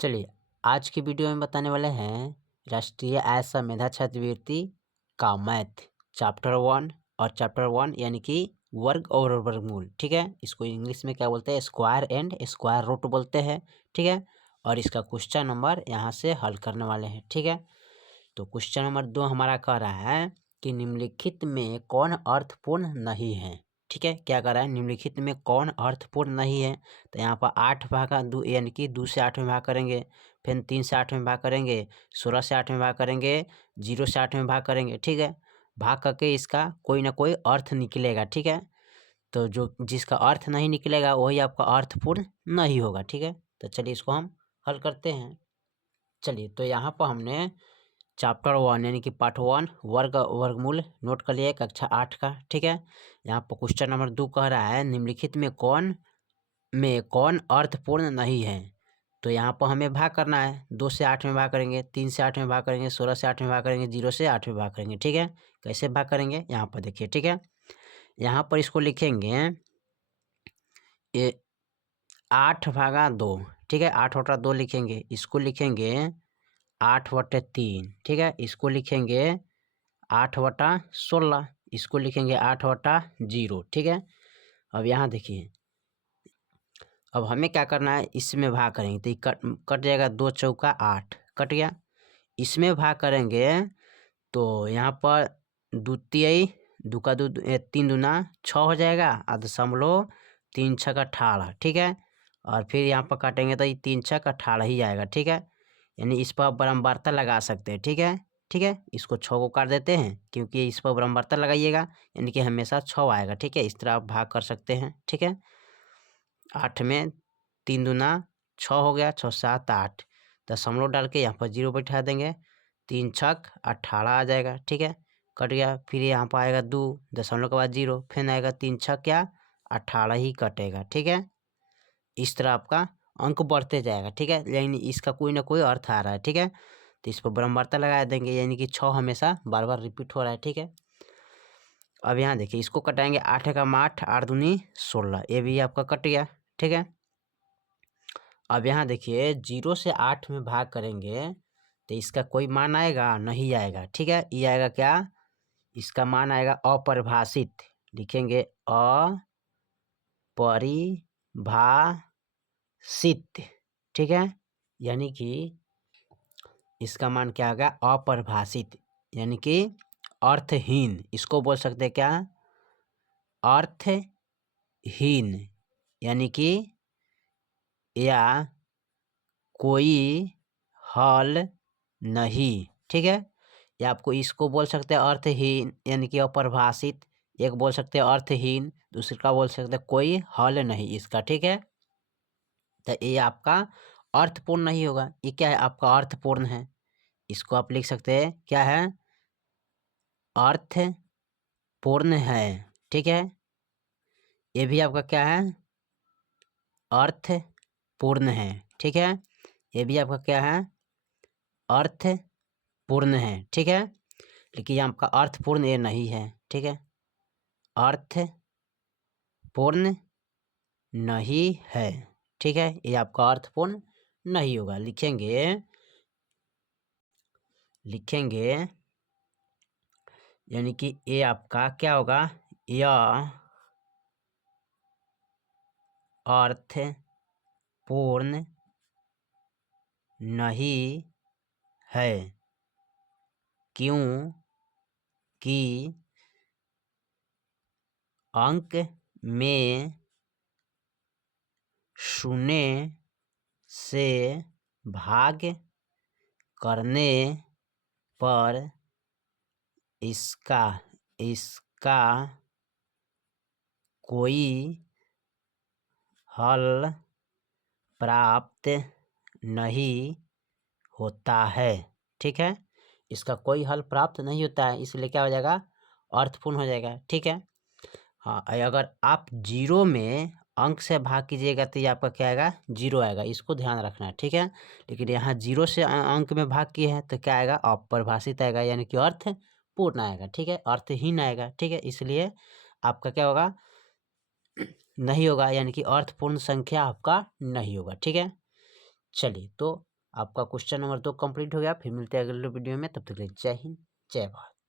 चलिए, आज की वीडियो में बताने वाले हैं राष्ट्रीय ऐसा मेधा छात्रवृत्ति का मैथ चैप्टर 1 और चैप्टर 1 यानी कि वर्ग और वर्गमूल। ठीक है, इसको इंग्लिश में क्या बोलते हैं, स्क्वायर एंड स्क्वायर रूट बोलते हैं। ठीक है, और इसका क्वेश्चन नंबर यहाँ से हल करने वाले हैं। ठीक है, तो क्वेश्चन नंबर 2 हमारा कह रहा है कि निम्नलिखित में कौन अर्थपूर्ण नहीं है। ठीक है, क्या कर रहा है, निम्नलिखित में कौन अर्थपूर्ण नहीं है। तो यहाँ पर 8 भागा 2 यानी कि 2 से 8 में भाग करेंगे, फिर 3 से 8 में भाग करेंगे, 16 से 8 में भाग करेंगे, 0 से 8 में भाग करेंगे। ठीक है, भाग करके इसका कोई ना कोई अर्थ निकलेगा। ठीक है, तो जो जिसका अर्थ नहीं निकलेगा वही आपका अर्थपूर्ण नहीं होगा। ठीक है, तो चलिए इसको हम हल करते हैं। चलिए, तो यहाँ पर हमने चैप्टर 1 यानी कि पार्ट 1 वर्गमूल नोट कर लिया है कक्षा 8 का। ठीक है, यहाँ पर क्वेश्चन नंबर 2 कह रहा है निम्नलिखित में कौन अर्थपूर्ण नहीं है। तो यहाँ पर हमें भाग करना है, 2 से 8 में भाग करेंगे, 3 से 8 में भाग करेंगे, 16 से 8 में भाग करेंगे, 0 से 8 में भाग करेंगे। ठीक है, कैसे भाग करेंगे यहाँ पर देखिए। ठीक है, यहाँ पर इसको लिखेंगे 8 भागा 2। ठीक है, 8 बटा 2 लिखेंगे, इसको लिखेंगे 8/3। ठीक है, इसको लिखेंगे 8/16, इसको लिखेंगे 8/0। ठीक है, अब यहाँ देखिए, अब हमें क्या करना है, इसमें भाग करेंगे तो ये कट जाएगा, 2 चौका 8 कट गया। इसमें भाग करेंगे तो यहाँ पर द्वितीय 2 का 2 3 दूना 6 हो जाएगा, 3 छक 18। ठीक है, और फिर यहाँ पर काटेंगे तो ये 3 छक 18 ही आएगा। ठीक है, यानी इस पर बराबरता लगा सकते हैं। ठीक है, ठीक है, इसको 6 को काट देते हैं क्योंकि इस पर बराबरता लगाइएगा यानी कि हमेशा 6 आएगा। ठीक है, इस तरह आप भाग कर सकते हैं। ठीक है, 8 में 3 दूना 6 हो गया, 6 7 8, दशमलव डाल के यहाँ पर 0 बैठा देंगे, 3 छक 18 आ जाएगा। ठीक है, कट गया, फिर यहाँ पर आएगा 2, दशमलव के बाद 0, फिर आएगा 3 छक क्या 18 ही कटेगा। ठीक है, इस तरह आपका अंक बढ़ते जाएगा। ठीक है, यानी इसका कोई ना कोई अर्थ आ रहा है। ठीक है, तो इस पर बराबरता लगा देंगे यानी कि 6 हमेशा बार बार रिपीट हो रहा है। ठीक है, अब यहाँ देखिए, इसको कटाएंगे, 8 का 8, 8 दूनी 16, ये भी आपका कट गया। ठीक है, अब यहाँ देखिए 0 से 8 में भाग करेंगे तो इसका कोई मान आएगा नहीं आएगा। ठीक है, ये आएगा क्या, इसका मान आएगा अपरिभाषित, लिखेंगे अपरिभाषित। ठीक है, यानी कि इसका मान क्या होगा, अपरिभाषित यानी कि अर्थहीन, इसको बोल सकते हैं क्या, अर्थहीन, यानी कि या कोई हल नहीं। ठीक है, या आपको इसको बोल सकते हैं अर्थहीन यानी कि अपरिभाषित, एक बोल सकते हैं अर्थहीन, दूसरे का बोल सकते हैं कोई हल नहीं इसका। ठीक है, तो ये आपका अर्थपूर्ण नहीं होगा। ये क्या है, आपका अर्थपूर्ण है, इसको आप लिख सकते हैं क्या है, अर्थपूर्ण है। ठीक है, ये भी आपका क्या है, अर्थपूर्ण है। ठीक है, ये भी आपका क्या है, अर्थपूर्ण है। ठीक है, लेकिन ये आपका अर्थपूर्ण ये नहीं है। ठीक है, अर्थपूर्ण नहीं है। ठीक है, ये आपका अर्थपूर्ण नहीं होगा। लिखेंगे यानी कि ये आपका क्या होगा, यह अर्थपूर्ण नहीं है क्योंकि अंक में शून्य से भाग करने पर इसका कोई हल प्राप्त नहीं होता है। ठीक है, इसका कोई हल प्राप्त नहीं होता है, इसलिए क्या हो जाएगा, अर्थपूर्ण हो जाएगा। ठीक है, हाँ, अगर आप 0 में अंक से भाग कीजिएगा तो ये आपका क्या आएगा, 0 आएगा, इसको ध्यान रखना है। ठीक है, लेकिन यहाँ 0 से अंक में भाग किए हैं तो क्या आएगा, अपरिभाषित आएगा यानी कि अर्थ पूर्ण आएगा। ठीक है, अर्थहीन आएगा। ठीक है, इसलिए आपका क्या होगा, नहीं होगा, यानी कि अर्थपूर्ण संख्या आपका नहीं होगा। ठीक है, चलिए, तो आपका क्वेश्चन नंबर 2 कंप्लीट हो गया। फिर मिलते हैं अगले वीडियो में, तब तक के लिए जय हिंद जय भारत।